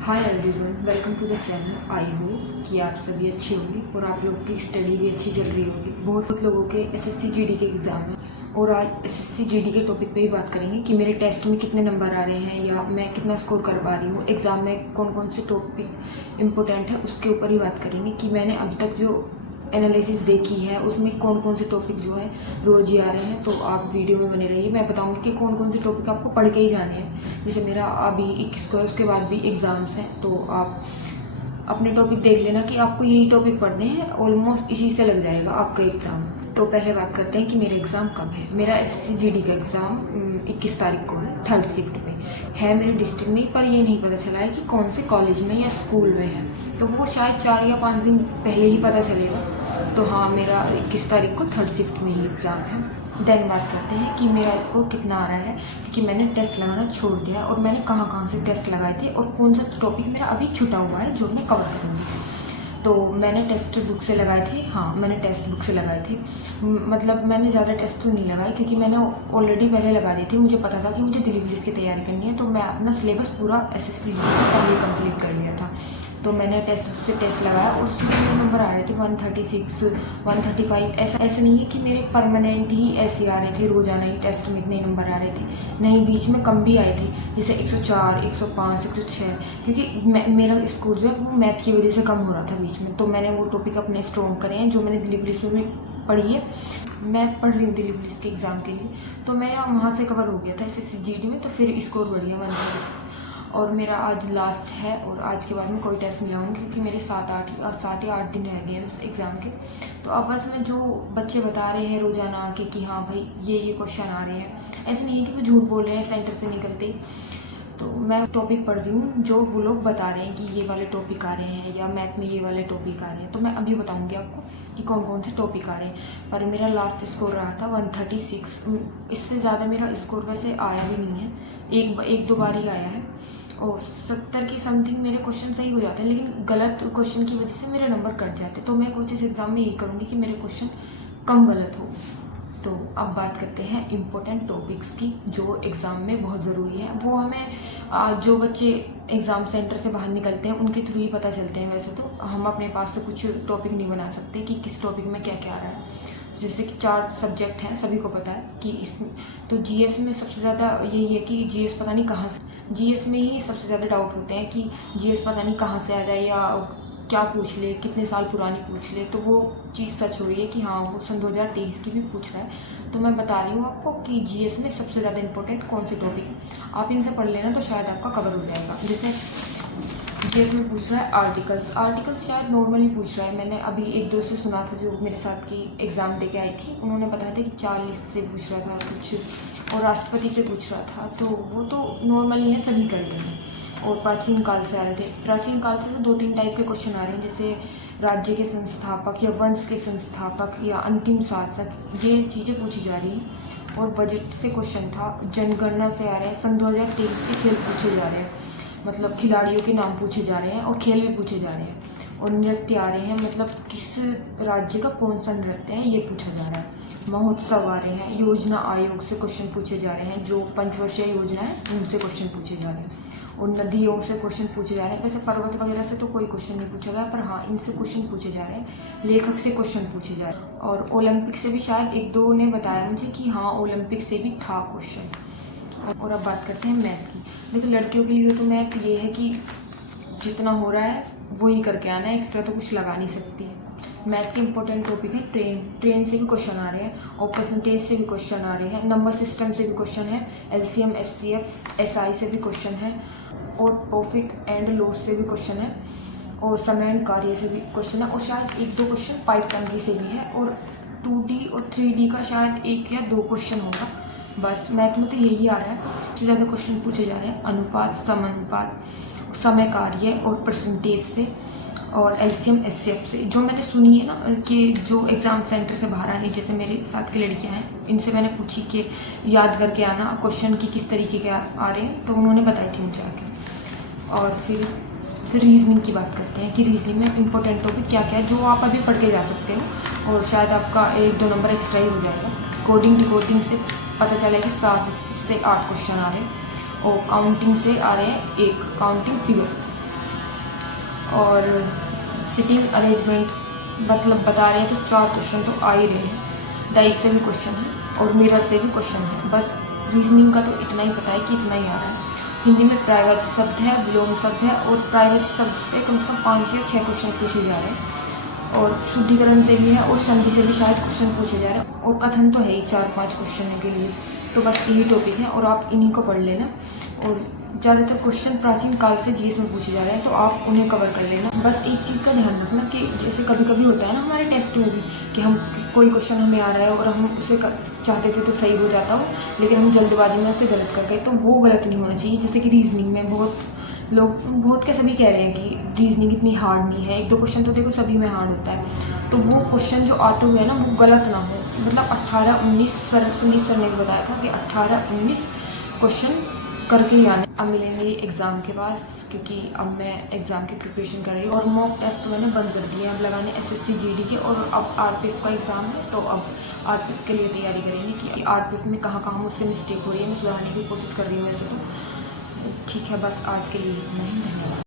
Hi everyone, welcome to the channel. I hope कि आप सभी अच्छे होंगे और आप लोगों की स्टडी भी अच्छी चल रही होगी। बहुत लोगों के एसएससी जीडी के एग्ज़ाम हैं और आज एसएससी जीडी के टॉपिक पे ही बात करेंगे कि मेरे टेस्ट में कितने नंबर आ रहे हैं या मैं कितना स्कोर कर पा रही हूँ। एग्ज़ाम में कौन कौन से टॉपिक इम्पोर्टेंट है उसके ऊपर ही बात करेंगे कि मैंने अभी तक जो एनालिसिस देखी है उसमें कौन कौन से टॉपिक जो है रोज़ ही आ रहे हैं। तो आप वीडियो में बने रहिए, मैं बताऊंगी कि कौन कौन से टॉपिक आपको पढ़ के ही जाने हैं। जैसे मेरा अभी 21 को है, उसके बाद भी एग्ज़ाम्स हैं, तो आप अपने टॉपिक देख लेना कि आपको यही टॉपिक पढ़ने हैं। ऑलमोस्ट इसी से लग जाएगा आपका एग्ज़ाम। तो पहले बात करते हैं कि मेरा एग्ज़ाम कब है। मेरा एसएससी जीडी का एग्ज़ाम 21 तारीख को है, थर्ड शिफ्ट में है मेरे डिस्ट्रिक्ट में, पर ये नहीं पता चला है कि कौन से कॉलेज में या स्कूल में है। तो वो शायद 4 या 5 दिन पहले ही पता चलेगा। तो हाँ, मेरा 21 तारीख को थर्ड शिफ्ट में ही एग्ज़ाम है। देन बात करते हैं कि मेरा स्कोर कितना आ रहा है, क्योंकि मैंने टेस्ट लगाना छोड़ दिया और मैंने कहाँ कहाँ से टेस्ट लगाए थे और कौन सा टॉपिक मेरा अभी छूटा हुआ है जो मैं कवर करूँगी। तो मैंने टेस्ट बुक से लगाए थे। हाँ, मैंने टेक्स्ट बुक से लगाए थे। मतलब मैंने ज़्यादा टेस्ट तो नहीं लगाए क्योंकि मैंने ऑलरेडी पहले लगा दी थी। मुझे पता था कि मुझे दिल्ली पुलिस की तैयारी करनी है, तो मैं अपना सिलेबस पूरा एसएससी का पहले कंप्लीट कर लिया था। तो मैंने टेस्ट बुक से टेस्ट लगाया और उसमें मेरे नंबर आ रहे थे 136, 135। ऐसा नहीं है कि मेरे परमानेंट ही ऐसे आ रहे थे, रोज़ाना ही टेस्ट में इतने नंबर आ रहे थे। नहीं, बीच में कम भी आए थे, जैसे 104, 105, 106, क्योंकि मेरा स्कोर जो है वो मैथ की वजह से कम हो रहा था बीच में। तो मैंने वो टॉपिक अपने स्ट्रॉन्ग करे हैं जो मैंने दिल्ली पुलिस में भी पढ़ी है। मैं पढ़ रही हूँ दिल्ली पुलिस के एग्ज़ाम के लिए, तो मैं वहाँ से कवर हो गया था एसएससी जीडी में, तो फिर स्कोर बढ़ गया 136। और मेरा आज लास्ट है और आज के बाद में कोई टेस्ट नहीं लाऊंगी क्योंकि मेरे 7 या 8 दिन रह गए हैं बस एग्ज़ाम के। तो अब बस में जो बच्चे बता रहे हैं रोज़ाना आके कि हाँ भाई ये क्वेश्चन आ रहे हैं, ऐसे नहीं है कि वो झूठ बोल रहे हैं सेंटर से निकलते। तो मैं टॉपिक पढ़ रही हूँ जो वो लोग बता रहे हैं कि ये वाले टॉपिक आ रहे हैं या मैथ में ये वाले टॉपिक आ रहे हैं। तो मैं अभी बताऊँगी आपको कि कौन कौन से टॉपिक आ रहे हैं। पर मेरा लास्ट स्कोर रहा था 136। इससे ज़्यादा मेरा स्कोर वैसे आया भी नहीं है, एक दो बार ही आया है। और 70 की समथिंग मेरे क्वेश्चन सही हो जाते हैं, लेकिन गलत क्वेश्चन की वजह से मेरे नंबर कट जाते हैं। तो मैं कोशिश एग्ज़ाम में यही करूँगी कि मेरे क्वेश्चन कम गलत हो। तो अब बात करते हैं इम्पोर्टेंट टॉपिक्स की जो एग्ज़ाम में बहुत ज़रूरी है। वो हमें जो बच्चे एग्ज़ाम सेंटर से बाहर निकलते हैं उनके थ्रू ही पता चलते हैं। वैसे तो हम अपने पास से कुछ टॉपिक नहीं बना सकते कि किस टॉपिक में क्या क्या आ रहा है। जैसे कि 4 सब्जेक्ट हैं, सभी को पता है कि इसमें तो जीएस में सबसे ज़्यादा यही है कि जीएस पता नहीं कहाँ से, जीएस में ही सबसे ज़्यादा डाउट होते हैं कि जीएस पता नहीं कहाँ से आ जाए या क्या पूछ ले, कितने साल पुरानी पूछ ले। तो वो चीज़ सच हो रही है कि हाँ, वो सन 2023 की भी पूछ रहा है। तो मैं बता रही हूँ आपको कि जीएस में सबसे ज़्यादा इंपॉर्टेंट कौन से टॉपिक है, आप इनसे पढ़ लेना तो शायद आपका कवर हो जाएगा। जैसे जीएस में पूछ रहा है आर्टिकल्स शायद नॉर्मली पूछ रहा है। मैंने अभी 1-2 से सुना था जो मेरे साथ की एग्ज़ाम दे के आई थी, उन्होंने बताया था कि 40 से पूछ रहा था कुछ और राष्ट्रपति से पूछ रहा था। तो वो तो नॉर्मली है, सभी कर लेंगे। और प्राचीन काल से आ रहे थे। प्राचीन काल से तो 2-3 टाइप के क्वेश्चन आ रहे हैं, जैसे राज्य के संस्थापक या वंश के संस्थापक या अंतिम शासक, ये चीज़ें पूछी जा रही हैं। और बजट से क्वेश्चन था, जनगणना से आ रहे हैं, सन 2023 के खेल पूछे जा रहे हैं, मतलब खिलाड़ियों के नाम पूछे जा रहे हैं और खेल भी पूछे जा रहे हैं। और नृत्य आ रहे हैं, मतलब किस राज्य का कौन सा नृत्य है ये पूछा जा रहा है। महोत्सव आ रहे हैं, योजना आयोग से क्वेश्चन पूछे जा रहे हैं, जो पंचवर्षीय योजना है उनसे क्वेश्चन पूछे जा रहे हैं। और नदियों से क्वेश्चन पूछे जा रहे हैं। वैसे पर्वत वगैरह से तो कोई क्वेश्चन नहीं पूछा गया, पर हाँ इनसे क्वेश्चन पूछे जा रहे हैं। लेखक से क्वेश्चन पूछे जा रहे हैं। और ओलंपिक से भी शायद 1-2 ने बताया मुझे कि हाँ ओलंपिक से भी था क्वेश्चन। और अब बात करते हैं मैथ की। देखो, लड़कियों के लिए तो मैथ ये है कि जितना हो रहा है वही करके आना है, एक्स्ट्रा तो कुछ लगा नहीं सकती है। मैथ के इंपॉर्टेंट टॉपिक है ट्रेन से भी क्वेश्चन आ रहे हैं और परसेंटेज से भी क्वेश्चन आ रहे हैं, नंबर सिस्टम से भी क्वेश्चन है, एलसीएम, एचसीएफ, एसआई से भी क्वेश्चन है, और प्रॉफिट एंड लॉस से भी क्वेश्चन है, और समय एंड कार्य से भी क्वेश्चन है, और शायद 1-2 क्वेश्चन पाइप टंकी से भी है, और 2D और 3D का शायद 1 या 2 क्वेश्चन होगा। बस मैथ में तो यही आ रहा है, सबसे ज़्यादा क्वेश्चन पूछे जा रहे हैं अनुपात, समानुपात, समय कार्य और परसेंटेज से, और एलसीएम एचसीएफ से। जो मैंने सुनी है ना कि जो एग्ज़ाम सेंटर से बाहर आने, जैसे मेरे साथ की लड़कियां हैं, इनसे मैंने पूछी कि याद करके आना क्वेश्चन की किस तरीके के आ रहे हैं, तो उन्होंने बताई थी मुझे आके। और फिर रीजनिंग की बात करते हैं कि रीजनिंग में इंपॉर्टेंट टॉपिक क्या क्या है जो आप अभी पढ़ के जा सकते हो और शायद आपका 1-2 नंबर एक्स्ट्रा ही हो जाएगा। कोडिंग डिकोडिंग से पता चला कि 7 से 8 क्वेश्चन आ रहे हैं, और काउंटिंग से आ रहे हैं 1 काउंटिंग फिगर। और सिटिंग अरेंजमेंट मतलब बता रहे हैं तो 4 क्वेश्चन तो आ ही रहे हैं। डाइस से भी क्वेश्चन है और मिरर से भी क्वेश्चन है। बस रीजनिंग का तो इतना ही पता है कि इतना ही आ रहा है। हिंदी में प्रायवाची शब्द है, विलोम शब्द है और प्रायवाची शब्द से कम से कम 5 या 6 क्वेश्चन पूछे जा रहे हैं और शुद्धिकरण से भी है और संधि से भी शायद क्वेश्चन पूछे जा रहे हैं और कथन तो है ही 4-5 क्वेश्चन के लिए। तो बस यही टॉपिक है और आप इन्हीं को पढ़ लेना। और ज़्यादातर क्वेश्चन प्राचीन काल से जीएस में पूछे जा रहे हैं तो आप उन्हें कवर कर लेना। बस एक चीज़ का ध्यान रखना कि जैसे कभी कभी होता है ना हमारे टेस्ट में भी कि हम कोई क्वेश्चन हमें आ रहा है और हम उसे चाहते थे तो सही हो जाता हो, लेकिन हम जल्दबाजी में उसे गलत कर गए, तो वो गलत नहीं होना चाहिए। जैसे कि रीजनिंग में बहुत क्या सभी कह रहे हैं कि रीजनिंग इतनी हार्ड नहीं है, 1-2 क्वेश्चन तो देखो सभी में हार्ड होता है, तो वो क्वेश्चन जो आते हुए ना वो गलत ना हो। मतलब 18-19 संदीप सर ने भी बताया था कि 18-19 क्वेश्चन करके ही आने। अब मिलेंगे एग्ज़ाम के पास, क्योंकि अब मैं एग्ज़ाम की प्रिपरेशन कर रही हूँ और मॉक टेस्ट तो मैंने बंद कर दिए, अब लगाने एसएससी जीडी के। और अब आरपीएफ का एग्ज़ाम है तो अब आरपीएफ के लिए तैयारी करेंगे कि आरपीएफ में कहाँ कहाँ मुझसे मिस्टेक हो रही है, मैं सुधारने की कोशिश कर रही हूँ। वैसे तो ठीक है, बस आज के लिए इतना ही। धन्यवाद।